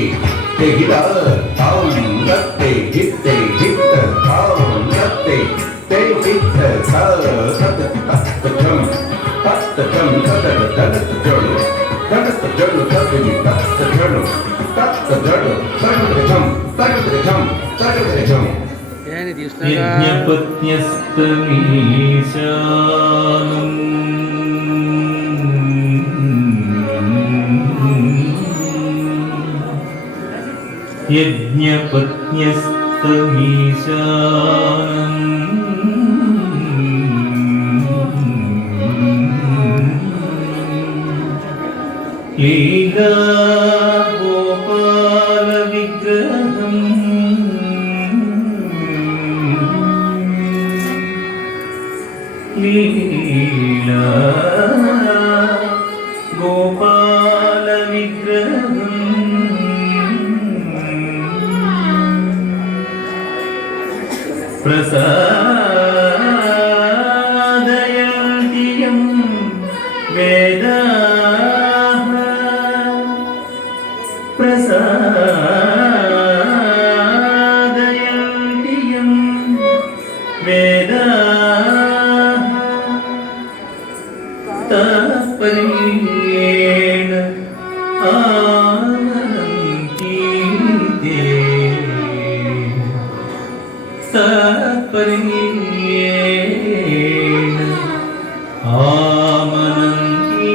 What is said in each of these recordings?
Tiki, take it up, down, left, take it, down, left, take it, cut the drum, cut the journal, cut the journal, cut the journal, cut the journal, cut the journal, start with the jump, start with the jump, start with the jump. లీలా గోపాల విగ్రహం లీలా గోపాల విగ్రహం ప్రసాదయంతియం వేదా ప్రసాదయంతియం వేదా తాత్పర్యేణ ఆనంతి తాత్పర్యేణ ఆమనంతి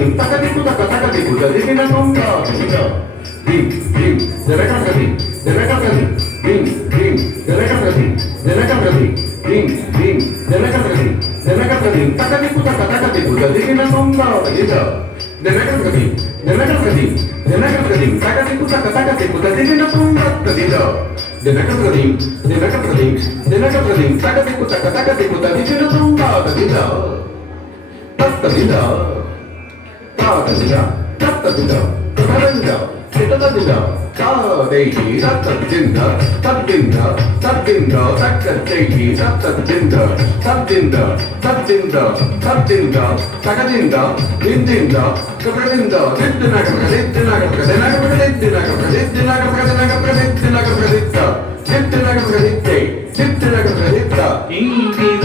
dim, takadiku taka takadiku dadikina tonga dadika. Dim, dim, delekakadim, delekakadim, dim, dim, delekakadim, delekakadim, dim, dim, delekakadim, delekakadim, takadiku taka takadiku dadikina tonga dadika. Delekakadim, delekakadim, delekakadim, takadiku taka takadiku dadikina tonga dadika. Delekakadim, delekakadim, delekakadim, takadiku taka takadiku dadikina tonga dadika. Tattadida, tattadida, tattadida, tattadida, tattadida, tattadida, tattadida, tattadida, tattadida, tattadida, tattadida, tattadida, tattadida, tattadida, tattadida, dindinda, kapradinda, diddinaga, diddinaga, diddinaga, diddinaga, diddinaga, diddinaga, diddinaga, diddinaga, diddinaga, diddinaga, diddinaga. Indira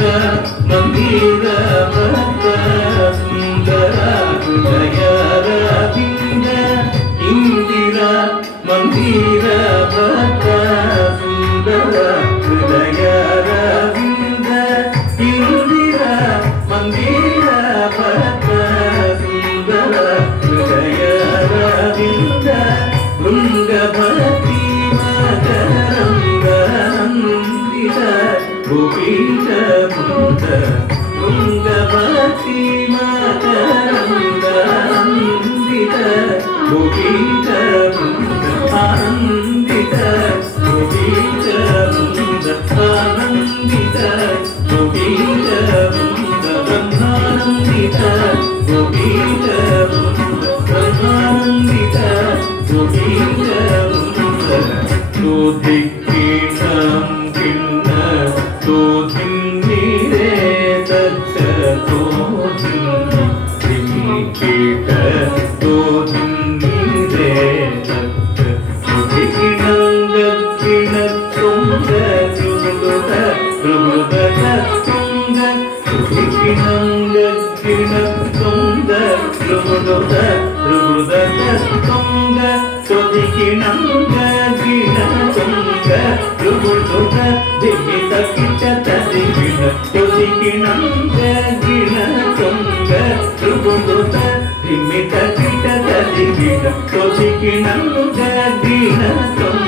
ಮಂದಿರ ಭಕ್ತ ಸುಂದರ ಹೃದಯರ ಬಿಂದ ಇಂದಿರ ಮಂದಿರ ಭಕ್ತ ಸುಂದರ ಹೃದಯರ ಬಿಂದ ಇಂದಿರ ಮಂದಿರ ಭಕ್ತ ಸುಂದರ ಹೃದಯರ ಬಿಂದ ಬೃಂದ ಭಕ್ತಿ ಮಕರಂಗ ನಂದಿತ ಗೋಪೀಶ ಬೃಂದ ಭಕ್ತಿ ಮಕರಂಗ ನಂದಿತ ಗೋಪೀಶ ಬೃಂದ ಆನಂದಿತ ಗೋಪೀಶ ಬೃಂದ ಆನಂದಿತ ಗೋಪೀಶ ಬೃಂದ ಬ್ರಹ್ಮಾನಂದಿತ ಗೋಪೀಶ ಬೃಂದ ಬ್ರಹ್ಮಾನಂದಿತ ಗೋಪೀಶ ಬೃಂದ ಶೋಧಿಕ್ಕೀಣಂ ಕಿಣ್ಣ ಶೋಧಿನ್ನಿರೇ ದಕ್ಷ ಶೋಧಿನ್ನಿ ಕಿಮಿಕೀಟ ಶೋಧಿನ್ನಿರೇ ದಕ್ಷ ಶೋಧಿಕಿಣಂಗ ಕಿಣ ತುಂಗ ತ್ರಿವೃತ ತ್ರಿವೃತ ತುಂಗ ಶೋಧಿಕಿಣಂಗ ಕಿಣ ತುಂಗ ತ್ರಿವೃತ ತ್ರಿವೃತ ತುಂಗ ಶೋಧಿಕಿಣಂಗ ಕಿಣ ತುಂಗ ತ್ರಿವೃತ ದಿಮಿತ ಕಿಚ ತದಿಗಿಣ ಶೋಧಿಕಿಣಂಗ ಕಿಣ ತುಂಗ ತ್ರಿವೃತ ದಿಮಿತ ಕಿಚ ತದಿಗಿಣ ಶೋಧಿಕಿಣಂಗ ಕಿಣ ತುಂಗ